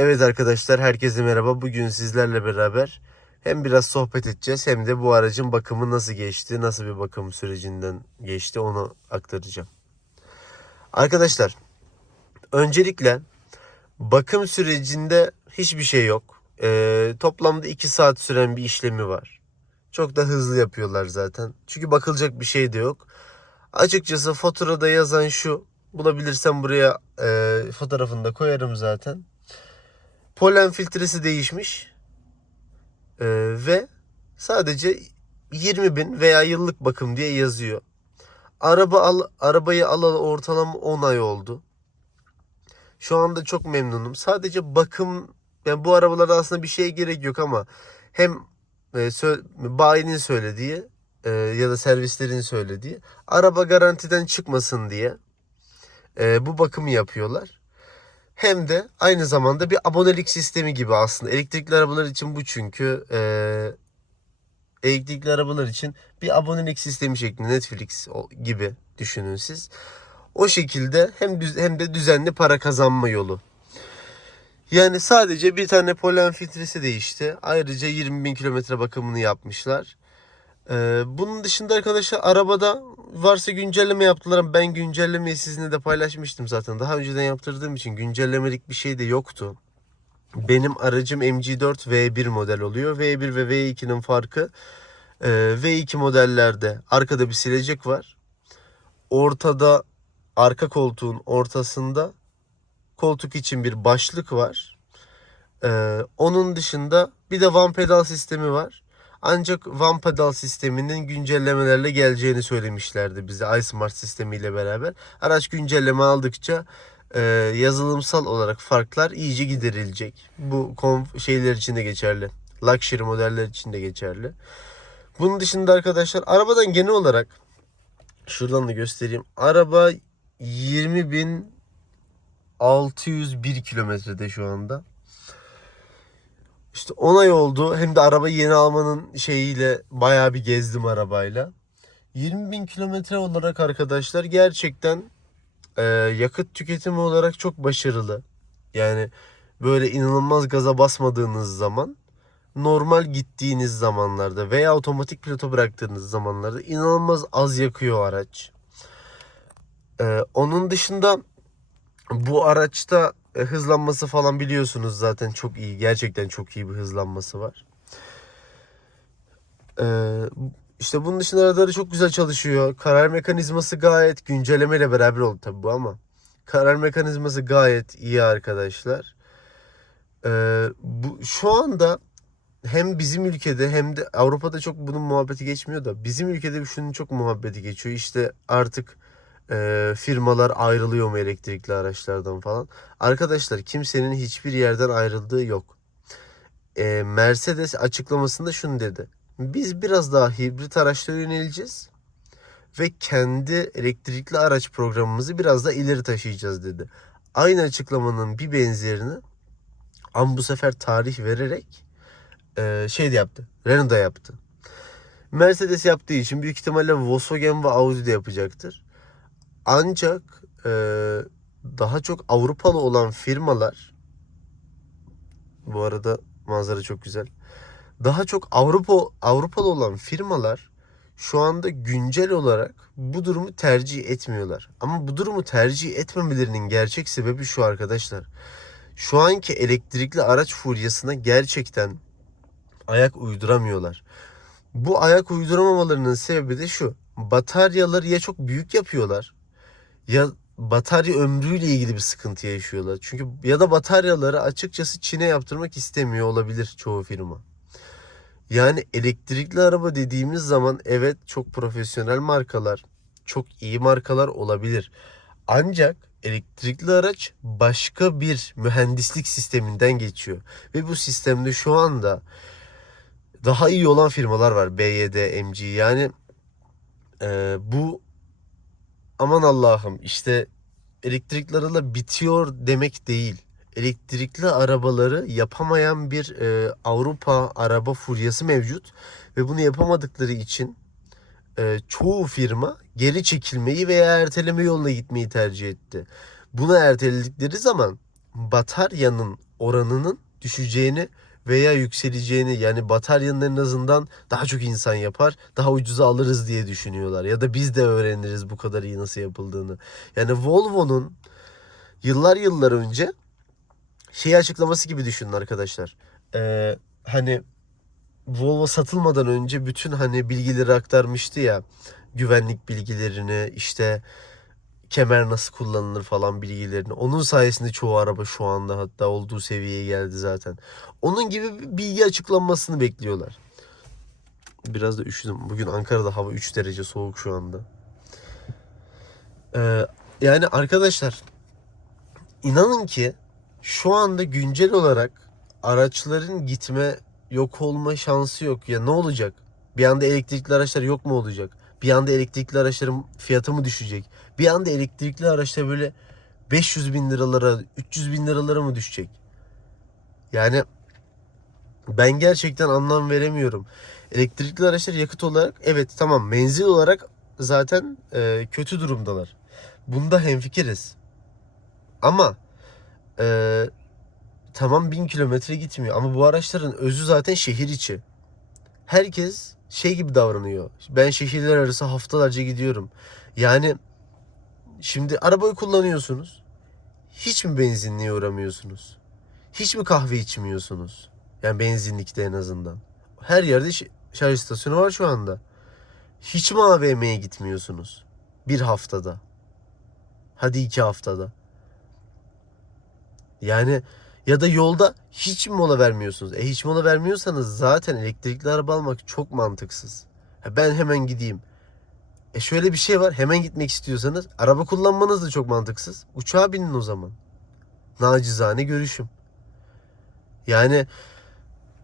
Evet arkadaşlar herkese merhaba. Bugün sizlerle beraber hem biraz sohbet edeceğiz hem de bu aracın bakımı nasıl geçti, nasıl bir bakım sürecinden geçti onu aktaracağım. Arkadaşlar öncelikle bakım sürecinde hiçbir şey yok. Ee, toplamda 2 saat süren bir işlemi var. Çok da hızlı yapıyorlar zaten. Çünkü bakılacak bir şey de yok. Açıkçası faturada yazan şu. Bulabilirsem buraya e, fotoğrafını da koyarım zaten. Polen filtresi değişmiş. Ee, ve sadece 20 bin veya yıllık bakım diye yazıyor. Araba al, arabayı alalı ortalama 10 ay oldu. Şu anda çok memnunum. Sadece bakım yani bu arabalarda aslında bir şeye gerek yok ama hem e, sö- bayinin söylediği e, ya da servislerin söylediği araba garantiden çıkmasın diye e, bu bakımı yapıyorlar. Hem de aynı zamanda bir abonelik sistemi gibi aslında. Elektrikli arabalar için bu çünkü e, elektrikli arabalar için bir abonelik sistemi şeklinde Netflix gibi düşünün siz. O şekilde hem düz, hem de düzenli para kazanma yolu. Yani sadece bir tane polen filtresi değişti. Ayrıca 20 bin kilometre bakımını yapmışlar. Ee, bunun dışında arkadaşlar arabada varsa güncelleme yaptılar ben güncellemeyi sizinle de paylaşmıştım zaten. Daha önceden yaptırdığım için güncellemelik bir şey de yoktu. Benim aracım MG4 V1 model oluyor. V1 ve V2'nin farkı e, V2 modellerde arkada bir silecek var. Ortada arka koltuğun ortasında koltuk için bir başlık var. Ee, onun dışında bir de One Pedal sistemi var. Ancak One Pedal sisteminin güncellemelerle geleceğini söylemişlerdi bize iSmart sistemiyle beraber. Araç güncelleme aldıkça e, yazılımsal olarak farklar iyice giderilecek. Bu şeyler için de geçerli. Luxury modeller için de geçerli. Bunun dışında arkadaşlar arabadan genel olarak şuradan da göstereyim. Araba 20.601 kilometrede şu anda. İşte 10 ay oldu. Hem de arabayı yeni almanın şeyiyle bayağı bir gezdim arabayla. 20 bin kilometre olarak arkadaşlar gerçekten e, yakıt tüketimi olarak çok başarılı. Yani böyle inanılmaz gaza basmadığınız zaman normal gittiğiniz zamanlarda veya otomatik pilota bıraktığınız zamanlarda inanılmaz az yakıyor araç. E, onun dışında bu araçta e, hızlanması falan biliyorsunuz zaten çok iyi. Gerçekten çok iyi bir hızlanması var. Ee, işte bunun dışında radarı çok güzel çalışıyor. Karar mekanizması gayet güncellemeyle beraber oldu tabi bu ama. Karar mekanizması gayet iyi arkadaşlar. Ee, bu şu anda hem bizim ülkede hem de Avrupa'da çok bunun muhabbeti geçmiyor da bizim ülkede şunun çok muhabbeti geçiyor. İşte artık e, firmalar ayrılıyor mu elektrikli araçlardan falan. Arkadaşlar kimsenin hiçbir yerden ayrıldığı yok. E, Mercedes açıklamasında şunu dedi. Biz biraz daha hibrit araçlara yöneleceğiz ve kendi elektrikli araç programımızı biraz daha ileri taşıyacağız dedi. Aynı açıklamanın bir benzerini ama bu sefer tarih vererek e, şey de yaptı. Renault da yaptı. Mercedes yaptığı için büyük ihtimalle Volkswagen ve Audi de yapacaktır. Ancak e, daha çok Avrupalı olan firmalar bu arada manzara çok güzel. Daha çok Avrupa Avrupalı olan firmalar şu anda güncel olarak bu durumu tercih etmiyorlar. Ama bu durumu tercih etmemelerinin gerçek sebebi şu arkadaşlar. Şu anki elektrikli araç furyasına gerçekten ayak uyduramıyorlar. Bu ayak uyduramamalarının sebebi de şu. Bataryaları ya çok büyük yapıyorlar ya batarya ömrüyle ilgili bir sıkıntı yaşıyorlar. Çünkü ya da bataryaları açıkçası Çin'e yaptırmak istemiyor olabilir çoğu firma. Yani elektrikli araba dediğimiz zaman evet çok profesyonel markalar, çok iyi markalar olabilir. Ancak elektrikli araç başka bir mühendislik sisteminden geçiyor. Ve bu sistemde şu anda daha iyi olan firmalar var. BYD, MG yani e, bu aman Allah'ım işte elektrikli arabalar bitiyor demek değil. Elektrikli arabaları yapamayan bir e, Avrupa araba furyası mevcut ve bunu yapamadıkları için e, çoğu firma geri çekilmeyi veya erteleme yoluna gitmeyi tercih etti. Bunu erteledikleri zaman bataryanın oranının düşeceğini veya yükseleceğini yani bataryanın en azından daha çok insan yapar daha ucuza alırız diye düşünüyorlar. Ya da biz de öğreniriz bu kadar iyi nasıl yapıldığını. Yani Volvo'nun yıllar yıllar önce şey açıklaması gibi düşünün arkadaşlar. Ee, hani Volvo satılmadan önce bütün hani bilgileri aktarmıştı ya. Güvenlik bilgilerini işte kemer nasıl kullanılır falan bilgilerini. Onun sayesinde çoğu araba şu anda hatta olduğu seviyeye geldi zaten. Onun gibi bir bilgi açıklanmasını bekliyorlar. Biraz da üşüdüm. Bugün Ankara'da hava 3 derece soğuk şu anda. Ee, yani arkadaşlar inanın ki şu anda güncel olarak araçların gitme yok olma şansı yok. Ya ne olacak? Bir anda elektrikli araçlar yok mu olacak? Bir anda elektrikli araçların fiyatı mı düşecek? Bir anda elektrikli araçlar böyle 500 bin liralara, 300 bin liralara mı düşecek? Yani ben gerçekten anlam veremiyorum. Elektrikli araçlar yakıt olarak evet tamam menzil olarak zaten e, kötü durumdalar. Bunda hemfikiriz. Ama e, tamam bin kilometre gitmiyor ama bu araçların özü zaten şehir içi. Herkes şey gibi davranıyor. Ben şehirler arası haftalarca gidiyorum. Yani şimdi arabayı kullanıyorsunuz. Hiç mi benzinliğe uğramıyorsunuz? Hiç mi kahve içmiyorsunuz? Yani benzinlikte en azından. Her yerde şarj istasyonu var şu anda. Hiç mi AVM'ye gitmiyorsunuz? Bir haftada. Hadi iki haftada. Yani ya da yolda hiç mi mola vermiyorsunuz? E hiç mola vermiyorsanız zaten elektrikli araba almak çok mantıksız. Ben hemen gideyim. E şöyle bir şey var. Hemen gitmek istiyorsanız araba kullanmanız da çok mantıksız. Uçağa binin o zaman. Nacizane görüşüm. Yani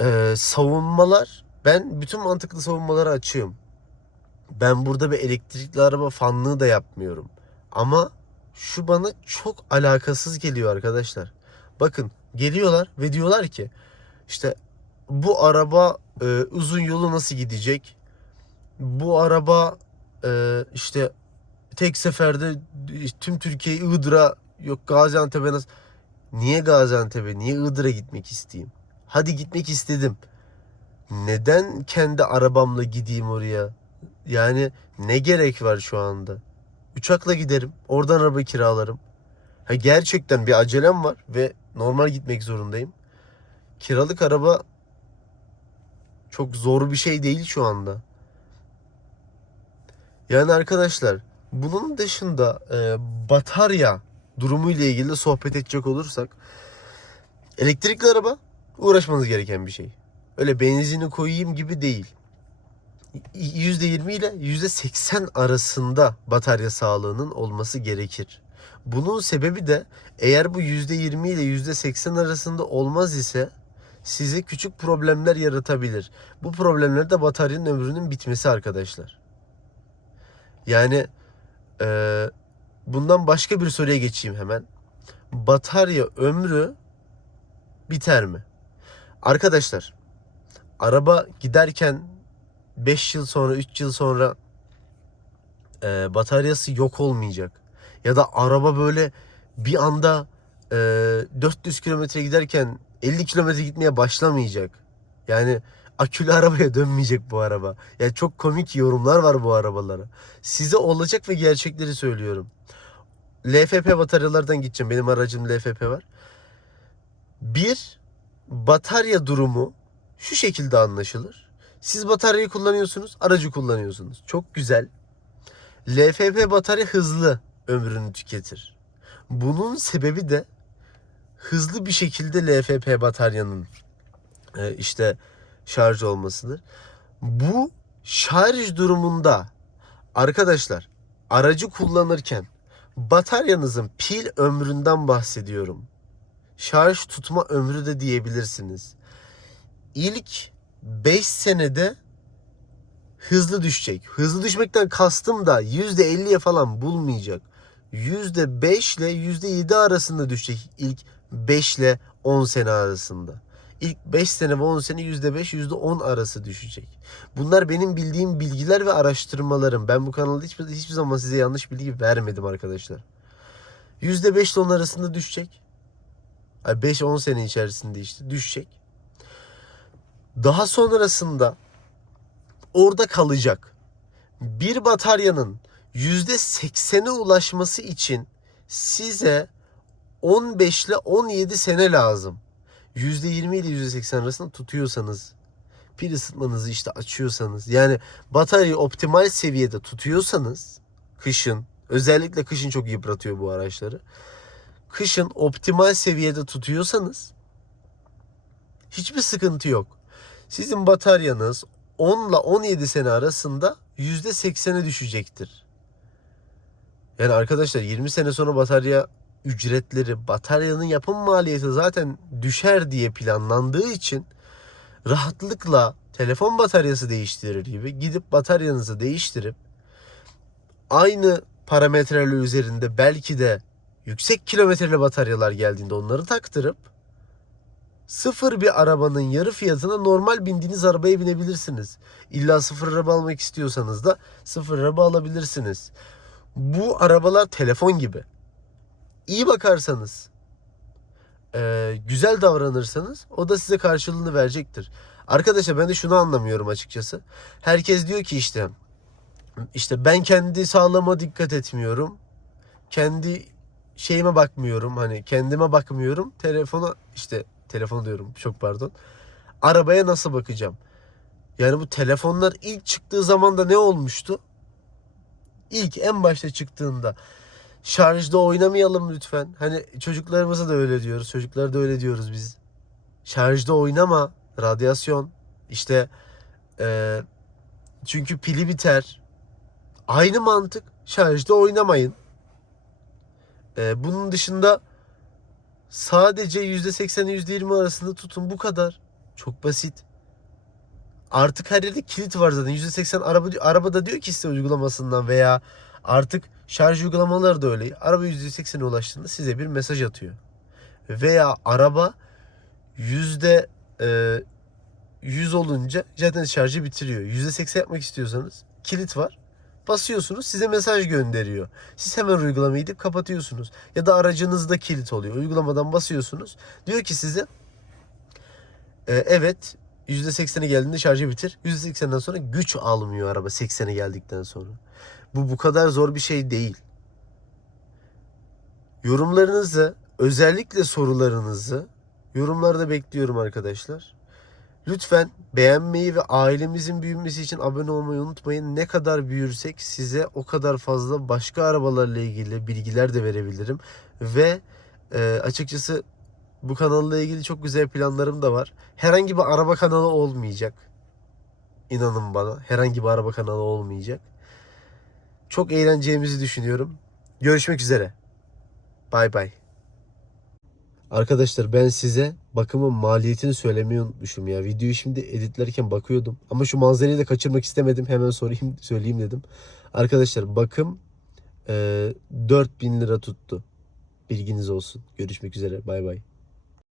e, savunmalar ben bütün mantıklı savunmaları açığım. Ben burada bir elektrikli araba fanlığı da yapmıyorum. Ama şu bana çok alakasız geliyor arkadaşlar. Bakın geliyorlar ve diyorlar ki işte bu araba e, uzun yolu nasıl gidecek? Bu araba e, işte tek seferde tüm Türkiye'yi Iğdır'a yok Gaziantep'e nasıl Niye Gaziantep'e, niye Iğdır'a gitmek isteyeyim? Hadi gitmek istedim. Neden kendi arabamla gideyim oraya? Yani ne gerek var şu anda? Uçakla giderim. Oradan araba kiralarım. Ha gerçekten bir acelem var ve normal gitmek zorundayım. Kiralık araba çok zor bir şey değil şu anda. Yani arkadaşlar bunun dışında e, batarya durumu ile ilgili de sohbet edecek olursak elektrikli araba uğraşmanız gereken bir şey. Öyle benzini koyayım gibi değil. %20 ile %80 arasında batarya sağlığının olması gerekir. Bunun sebebi de eğer bu %20 ile %80 arasında olmaz ise size küçük problemler yaratabilir. Bu problemler de bataryanın ömrünün bitmesi arkadaşlar. Yani eee, bundan başka bir soruya geçeyim hemen. Batarya ömrü biter mi? Arkadaşlar araba giderken 5 yıl sonra 3 yıl sonra e, bataryası yok olmayacak. Ya da araba böyle bir anda e, 400 kilometre giderken 50 kilometre gitmeye başlamayacak. Yani akülü arabaya dönmeyecek bu araba. Yani çok komik yorumlar var bu arabalara. Size olacak ve gerçekleri söylüyorum. LFP bataryalardan gideceğim. Benim aracım LFP var. Bir batarya durumu şu şekilde anlaşılır. Siz bataryayı kullanıyorsunuz, aracı kullanıyorsunuz. Çok güzel. LFP batarya hızlı ömrünü tüketir. Bunun sebebi de hızlı bir şekilde LFP bataryanın e, işte şarj olmasıdır. Bu şarj durumunda arkadaşlar aracı kullanırken bataryanızın pil ömründen bahsediyorum. Şarj tutma ömrü de diyebilirsiniz. İlk 5 senede hızlı düşecek. Hızlı düşmekten kastım da %50'ye falan bulmayacak. %5 ile %7 arasında düşecek ilk 5 ile 10 sene arasında. İlk 5 sene ve 10 sene %5 %10 arası düşecek. Bunlar benim bildiğim bilgiler ve araştırmalarım. Ben bu kanalda hiçbir, hiçbir zaman size yanlış bilgi vermedim arkadaşlar. %5 ile 10 arasında düşecek. 5-10 sene içerisinde işte düşecek. Daha sonrasında orada kalacak. Bir bataryanın %80'e ulaşması için size 15 ile 17 sene lazım. %20 ile %80 arasında tutuyorsanız pil ısıtmanızı işte açıyorsanız yani bataryayı optimal seviyede tutuyorsanız kışın özellikle kışın çok yıpratıyor bu araçları. Kışın optimal seviyede tutuyorsanız hiçbir sıkıntı yok. Sizin bataryanız 10 ile 17 sene arasında %80'e düşecektir. Yani arkadaşlar 20 sene sonra batarya ücretleri, bataryanın yapım maliyeti zaten düşer diye planlandığı için rahatlıkla telefon bataryası değiştirir gibi gidip bataryanızı değiştirip aynı parametreler üzerinde belki de yüksek kilometreli bataryalar geldiğinde onları taktırıp sıfır bir arabanın yarı fiyatına normal bindiğiniz arabaya binebilirsiniz. İlla sıfır araba almak istiyorsanız da sıfır araba alabilirsiniz. Bu arabalar telefon gibi. İyi bakarsanız, e, güzel davranırsanız o da size karşılığını verecektir. Arkadaşlar ben de şunu anlamıyorum açıkçası. Herkes diyor ki işte işte ben kendi sağlığıma dikkat etmiyorum. Kendi şeyime bakmıyorum. Hani kendime bakmıyorum. Telefona işte telefon diyorum çok pardon. Arabaya nasıl bakacağım? Yani bu telefonlar ilk çıktığı zaman da ne olmuştu? İlk en başta çıktığında şarjda oynamayalım lütfen. Hani çocuklarımıza da öyle diyoruz. Çocuklara da öyle diyoruz biz. Şarjda oynama. Radyasyon. İşte eee, çünkü pili biter. Aynı mantık. Şarjda oynamayın. Eee, bunun dışında sadece %80'e %20 arasında tutun. Bu kadar. Çok basit. Artık her yerde kilit var zaten. %80 araba arabada diyor ki size uygulamasından veya artık şarj uygulamaları da öyle. Araba %80'e ulaştığında size bir mesaj atıyor. Veya araba yüzde e, 100 olunca zaten şarjı bitiriyor. %80 yapmak istiyorsanız kilit var. Basıyorsunuz size mesaj gönderiyor. Siz hemen uygulamayı gidip kapatıyorsunuz. Ya da aracınızda kilit oluyor. Uygulamadan basıyorsunuz. Diyor ki size e, evet %80'e geldiğinde şarjı bitir. %80'den sonra güç almıyor araba 80'e geldikten sonra. Bu bu kadar zor bir şey değil. Yorumlarınızı, özellikle sorularınızı yorumlarda bekliyorum arkadaşlar. Lütfen beğenmeyi ve ailemizin büyümesi için abone olmayı unutmayın. Ne kadar büyürsek size o kadar fazla başka arabalarla ilgili bilgiler de verebilirim. Ve e, açıkçası bu kanalla ilgili çok güzel planlarım da var. Herhangi bir araba kanalı olmayacak. İnanın bana. Herhangi bir araba kanalı olmayacak. Çok eğleneceğimizi düşünüyorum. Görüşmek üzere. Bay bay. Arkadaşlar ben size bakımın maliyetini söylemeyi unutmuşum ya. Videoyu şimdi editlerken bakıyordum. Ama şu manzarayı da kaçırmak istemedim. Hemen sorayım söyleyeyim dedim. Arkadaşlar bakım e, 4000 lira tuttu. Bilginiz olsun. Görüşmek üzere. Bay bay.